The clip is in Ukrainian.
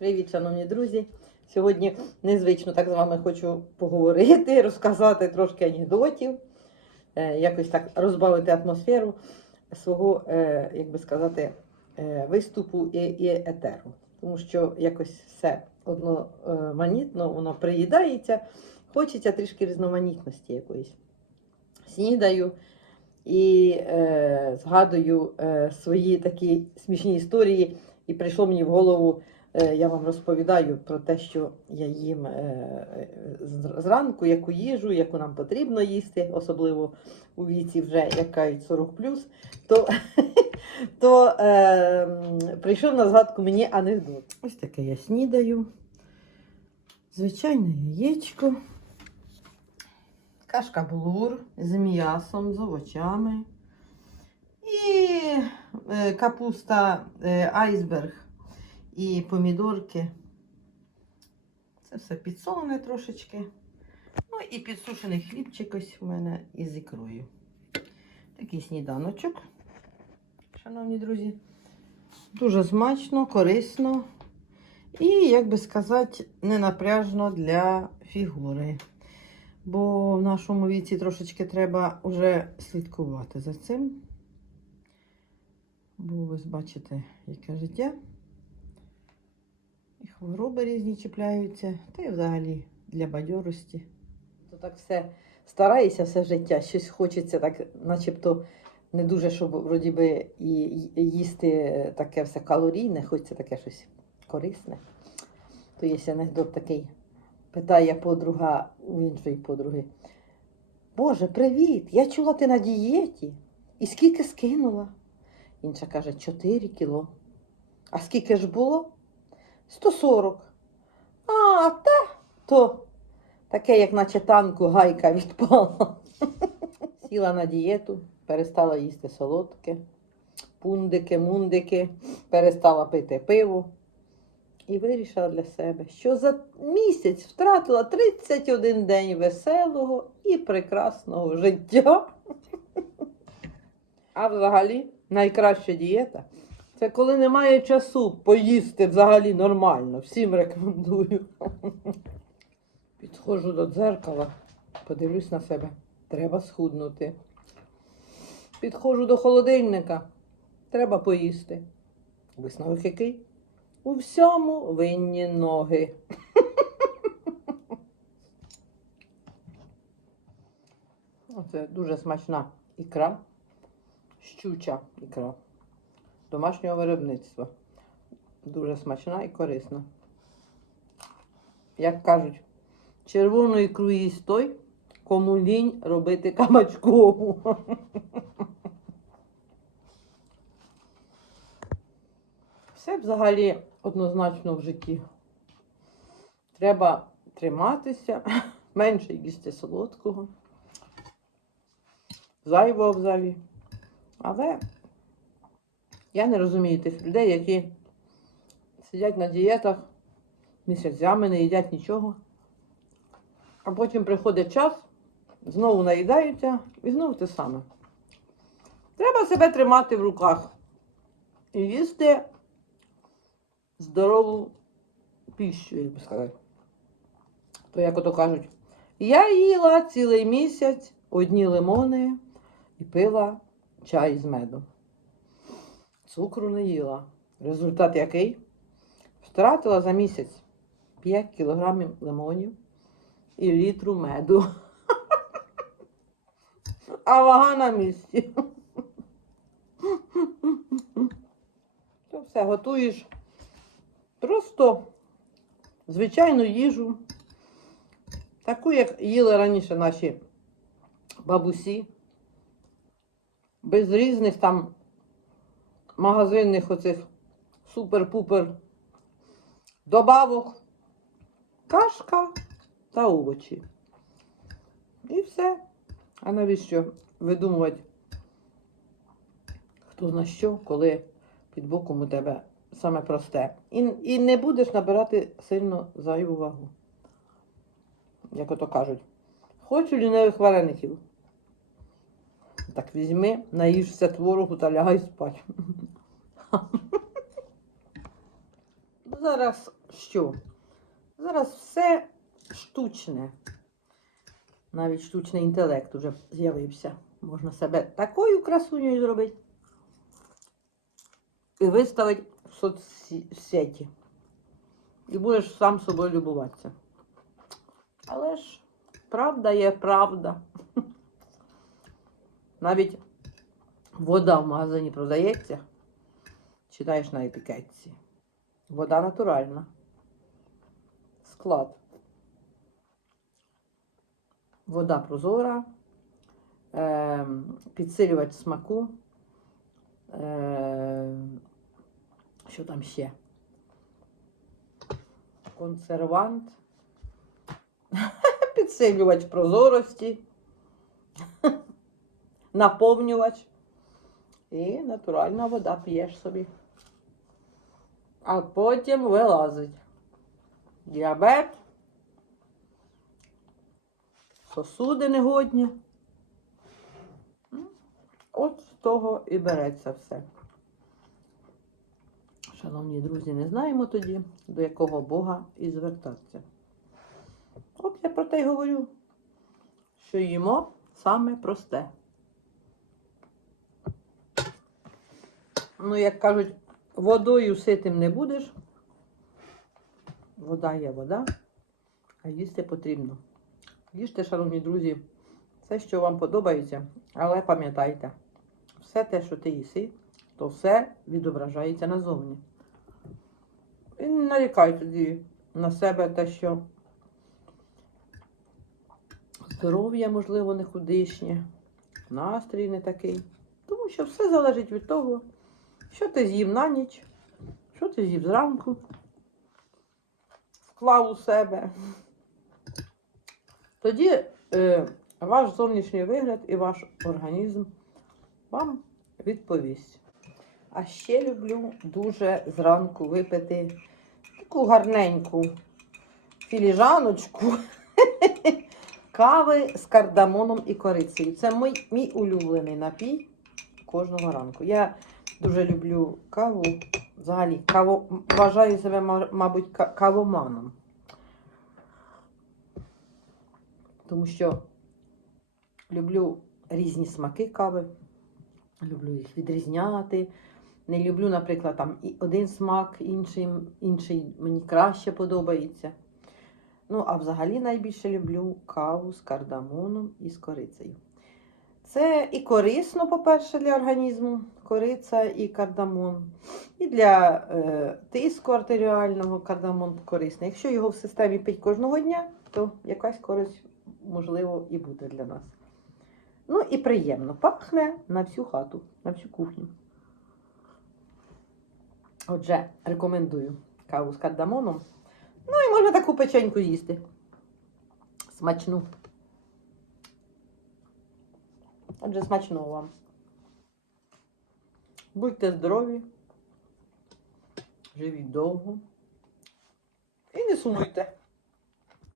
Привіт, шановні друзі! Сьогодні незвично так з вами хочу поговорити, розказати трошки анекдотів, е, якось так розбавити атмосферу свого, е, як би сказати, е, виступу і, і етеру. Тому що якось все одноманітно, воно приїдається, хочеться трішки різноманітності якоїсь. Снідаю і е, згадую е, свої такі смішні історії, і прийшло мені в голову. Е, Я вам розповідаю про те, що я їм е, зранку, яку їжу, яку нам потрібно їсти, особливо у віці вже як кажуть 40 то, то е, прийшов на згадку мені анекдот. Ось таке я снідаю. Звичайне яєчко. Кашка блур з м'ясом, з овочами. І е, капуста айсберг і помідорки. Це все підсолене трошечки. Ну і підсушений хлібчик ось у мене із ікрою. Такий сніданочок, шановні друзі. Дуже смачно, корисно і, як би сказати, не напряжно для фігури. Бо в нашому віці трошечки треба вже слідкувати за цим. Бо ви бачите, яке життя. І хвороби різні чіпляються, та й взагалі для бадьорості. То так все стараєшся все життя, щось хочеться, так, начебто не дуже, щоб вроді би і їсти таке все калорійне, хочеться таке щось корисне. То є анекдот такий. Питає подруга у іншої подруги. Боже, привіт! Я чула, ти на дієті. І скільки скинула? Інша каже, 4 кіло. А скільки ж було? 140. А, та то таке, як наче танку гайка відпала. Сіла на дієту, перестала їсти солодке, пундики, мундики, перестала пити пиво. І вирішила для себе, що за місяць втратила 31 день веселого і прекрасного життя. А взагалі найкраща дієта це коли немає часу поїсти взагалі нормально. Всім рекомендую. Підходжу до дзеркала, подивлюсь на себе. Треба схуднути. Підходжу до холодильника. Треба поїсти. Висновок який? У всьому винні ноги. Оце дуже смачна ікра. Щуча ікра домашнього виробництва. Дуже смачна і корисна. Як кажуть, червону ікру їсть той, кому лінь робити кабачкову. Все взагалі однозначно в житті. Треба триматися, менше їсти солодкого, зайвого взагалі. Але я не розумію тих людей, які сидять на дієтах місяцями, не їдять нічого. А потім приходить час, знову наїдаються і знову те саме. Треба себе тримати в руках і їсти здорову піщу, як би сказати. То, як ото кажуть, я їла цілий місяць одні лимони і пила чай з медом. Цукру не їла. Результат який? Втратила за місяць 5 кілограмів лимонів і літру меду. А вага на місці. То все готуєш просто звичайну їжу, таку, як їли раніше наші бабусі, без різних там магазинних оцих супер-пупер добавок, кашка та овочі. І все. А навіщо видумувати, хто на що, коли під боком у тебе саме просте. І, і не будеш набирати сильно зайву вагу. Як ото кажуть, хочу лінивих вареників. Так візьми, наїжся творогу та лягай спать. Ну зараз що? Зараз все штучне. Навіть штучний інтелект уже з'явився. Можна себе такою красунею зробити і виставити в соцсеті. І будеш сам собою любуватися. Але ж правда є правда. Навіть вода в магазині продається. Читаєш на етикетці. Вода натуральна. Склад. Вода прозора, е, підсилювач смаку. Е, що там ще? Консервант. Підсилювач прозорості. Наповнювач. І натуральна вода п'єш собі. А потім вилазить. Діабет. Сосуди негодні. От з того і береться все. Шановні друзі, не знаємо тоді, до якого Бога і звертатися. От я про те й говорю, що їмо саме просте. Ну, як кажуть, водою ситим не будеш. Вода є вода, а їсти потрібно. Їжте, шановні друзі, все, що вам подобається, але пам'ятайте, все те, що ти їси, то все відображається назовні. І не нарікай тоді на себе те, що здоров'я, можливо, не худишнє, настрій не такий. Тому що все залежить від того, що ти з'їв на ніч, що ти з'їв зранку, вклав у себе. Тоді е, ваш зовнішній вигляд і ваш організм вам відповість. А ще люблю дуже зранку випити таку гарненьку філіжаночку кави з кардамоном і корицею. Це мій, мій улюблений напій кожного ранку. Я дуже люблю каву. Взагалі, каво, вважаю себе, мабуть, ка- кавоманом. Тому що люблю різні смаки кави, люблю їх відрізняти. Не люблю, наприклад, там один смак, інший, інший мені краще подобається. Ну, а взагалі найбільше люблю каву з кардамоном і з корицею. Це і корисно, по-перше, для організму, кориця і кардамон. І для е, тиску артеріального кардамон корисний. Якщо його в системі пить кожного дня, то якась користь, можливо, і буде для нас. Ну і приємно. Пахне на всю хату, на всю кухню. Отже, рекомендую каву з кардамоном. Ну і можна таку печеньку з'їсти. Смачну. Отже, смачного вам. Будьте здорові, живіть довго і не сумуйте.